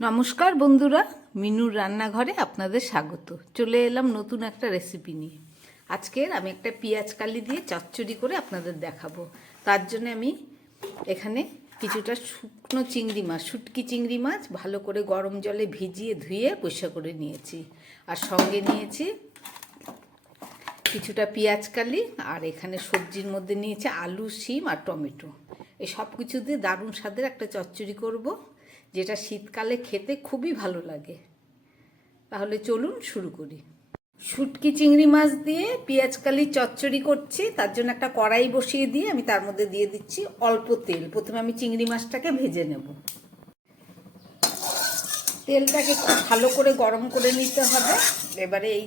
নমস্কার বন্ধুরা, মিনুর রান্নাঘরে আপনাদের স্বাগত। চলে এলাম নতুন একটা রেসিপি নিয়ে। আজকের আমি একটা পেঁয়াজ কালি দিয়ে চচ্চড়ি করে আপনাদের দেখাবো। তার জন্য আমি এখানে কিছুটা শুকনো চিংড়ি মাছ, শুটকি চিংড়ি মাছ ভালো করে গরম জলে ভিজিয়ে ধুয়ে পরিষ্কার করে নিয়েছি। আর সঙ্গে নিয়েছি কিছুটা পেঁয়াজ কালি, আর এখানে সবজির মধ্যে নিয়েছি আলু, শিম আর টমেটো। এই সব কিছু দিয়ে দারুণ স্বাদের একটা চচ্চড়ি করব, যেটা শীতকালে খেতে খুবই ভালো লাগে। তাহলে চলুন শুরু করি। শুটকি চিংড়ি মাছ দিয়ে পেঁয়াজ কালি চচ্চড়ি করছি। তার জন্য একটা কড়াই বসিয়ে দিয়ে আমি তার মধ্যে দিয়ে দিচ্ছি অল্প তেল। প্রথমে আমি চিংড়ি মাছটাকে ভেজে নেব। তেলটাকে খুব ভালো করে গরম করে নিতে হবে। এবারে এই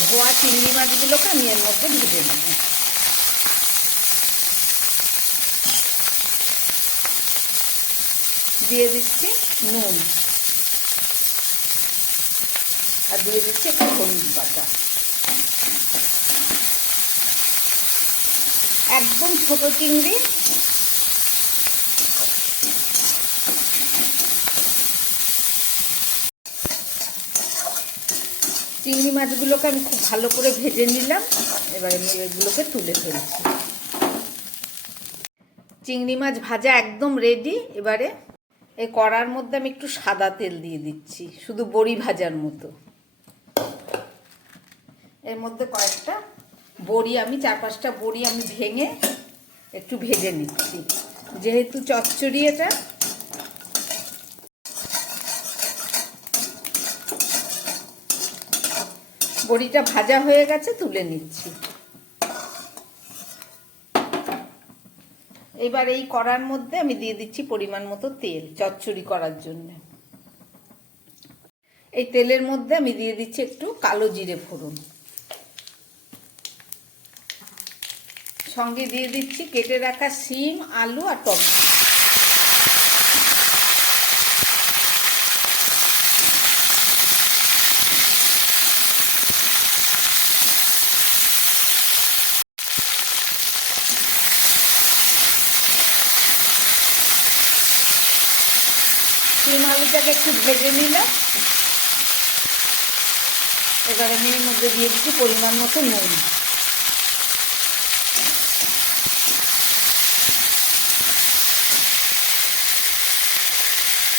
ধোয়া চিংড়ি মাছগুলোকে আমি এর মধ্যে ভেজে নেব। দিয়ে দিচ্ছি নুন, আর দিয়ে দিচ্ছি একটু হলুদ বাটা। একদম ছোট চিংড়ি, চিংড়ি মাছগুলোকে আমি খুব ভালো করে ভেজে নিলাম। এবারে আমি এগুলোকে তুলে ফেলছি। চিংড়ি মাছ ভাজা একদম রেডি। এবারে এই কড়ার মধ্যে আমি একটু সাদা তেল দিয়ে দিচ্ছি, শুধু বড়ি ভাজার মতো। এর মধ্যে কয়েকটা বড়ি, আমি 4-5টা বড়ি আমি ভেঙে একটু ভেজে নিচ্ছি, যেহেতু চচ্চড়ি এটা। বড়িটা ভাজা হয়ে গেছে, তুলে নিচ্ছি। এবার এই কড়ার মধ্যে আমি দিয়ে দিচ্ছি পরিমাণ মতো তেল চচ্চড়ি করার জন্য। এই তেলের মধ্যে আমি দিয়ে দিচ্ছি একটু কালো জিরে ফোড়ন, সঙ্গে দিয়ে দিচ্ছি কেটে রাখা শিম, আলু আর টমেটো। শিম আলুটাকে একটু ভেজে নিলাম। এবারে আমি এর মধ্যে দিয়ে দিচ্ছি পরিমাণ মতো নুন,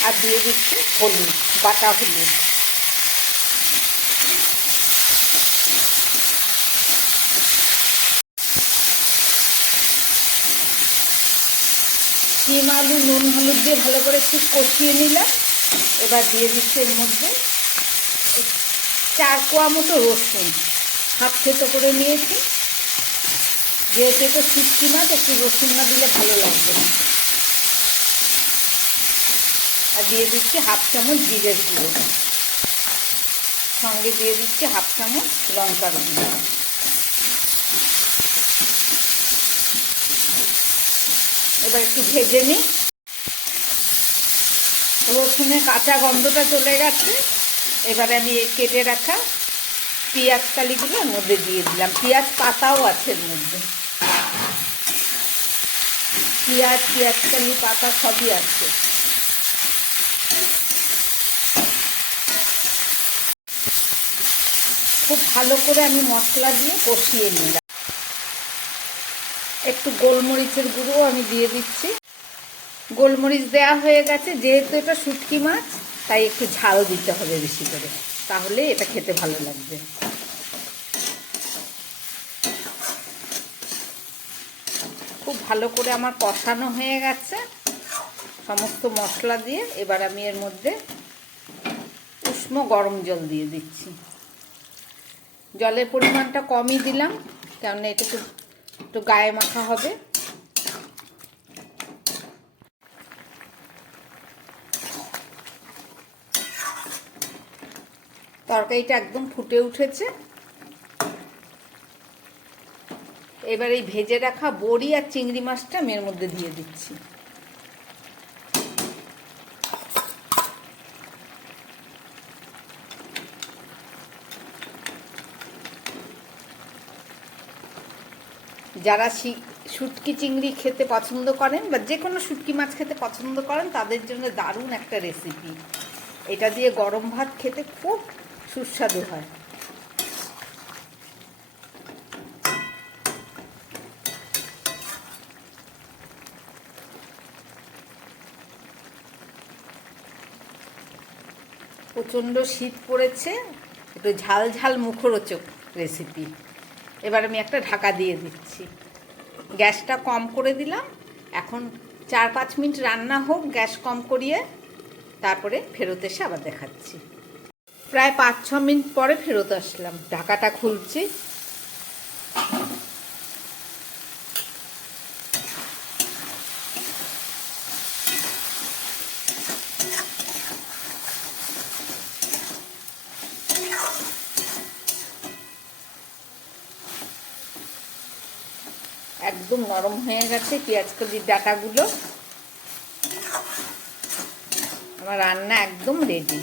আর দিয়ে দিচ্ছি হলুদ, বাটা হলুদ। শিম আলু নুন হলুদ দিয়ে ভালো করে একটু কষিয়ে নিলাম। এবার দিয়ে দিচ্ছি এর মধ্যে 4 কোয়া মতো রসুন, হাফ থেতো করে নিয়েছি। যেহেতু এটা শুটকি মাছ, একটু রসুন না দিলে ভালো লাগবে না। আর দিয়ে দিচ্ছি হাফ চামচ জিরের গুঁড়ো, সঙ্গে দিয়ে দিচ্ছি হাফ চামচ লঙ্কার গুঁড়ো। এবার একটু ভেজে নিই। রসুনের কাঁচা গন্ধটা চলে গেছে। এবারে আমি কেটে রাখা পেঁয়াজ কালিগুলো এর মধ্যে দিয়ে দিলাম। পেঁয়াজ পাতাও আছে এর মধ্যে, পেঁয়াজ কালি পাতা সবই আছে। খুব ভালো করে আমি মশলা দিয়ে কষিয়ে নিলাম। একটু গোলমরিচের গুঁড়ো আমি দিয়ে দিচ্ছি। গোলমরিচ দেওয়া হয়ে গেছে। যেহেতু এটা শুটকি মাছ, তাই একটু ঝাল দিতে হবে বেশি করে, তাহলে এটা খেতে ভালো লাগবে। খুব ভালো করে আমার কষানো হয়ে গেছে সমস্ত মশলা দিয়ে। এবার আমি এর মধ্যে উষ্ণ গরম জল দিয়ে দিচ্ছি। জলের পরিমাণটা কমই দিলাম, কেননা এটা একটু গায়ে মাখা হবে। তরকারিটা একদম ফুটে উঠেছে। এবার এই ভেজে রাখা বড়ি আর চিংড়ি মাছটা আমি এর মধ্যে দিয়ে দিচ্ছি। যারা শুটকি চিংড়ি খেতে পছন্দ করেন, বা যে কোনো শুটকি মাছ খেতে পছন্দ করেন, তাদের জন্য দারুণ একটা রেসিপি। এটা দিয়ে গরম ভাত খেতে খুব সুস্বাদু হয়। প্রচণ্ড শীত পড়েছে, একটু ঝাল ঝাল মুখরোচক রেসিপি। এবার আমি একটা ঢাকা দিয়ে দিচ্ছি, গ্যাসটা কম করে দিলাম। এখন 4-5 মিনিট রান্না হোক গ্যাস কম করিয়ে, তারপরে ফেরত এসে আবার দেখাচ্ছি। প্রায় 5-6 মিনিট পরে ফেরত আসলাম, ঢাকাটা খুলছি। একদম নরম হয়ে গেছে পেঁয়াজ কলির ডাঁটাগুলো। আমার রান্না একদম রেডি।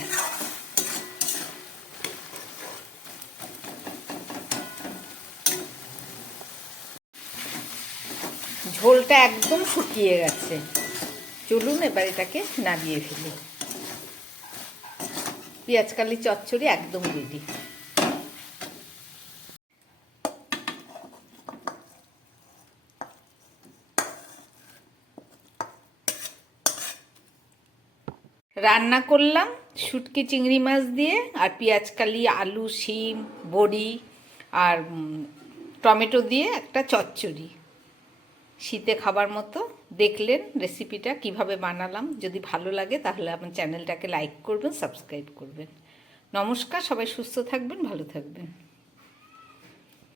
ঝোলটা একদম শুকিয়ে গেছে। চলুন এবার এটাকে নামিয়ে ফেলি। পেঁয়াজ কালি চচ্চড়ি একদম রেডি। রান্না করলাম শুটকি চিংড়ি মাছ দিয়ে, আর পেঁয়াজকালি, আলু, শিম, বড়ি আর টমেটো দিয়ে একটা চচ্চড়ি। শীতে খাবার মতো। দেখলেন রেসিপিটা কিভাবে বানালাম। যদি ভালো লাগে তাহলে আমার চ্যানেলটাকে লাইক করবেন, সাবস্ক্রাইব করবেন। নমস্কার, সবাই সুস্থ থাকবেন, ভালো থাকবেন।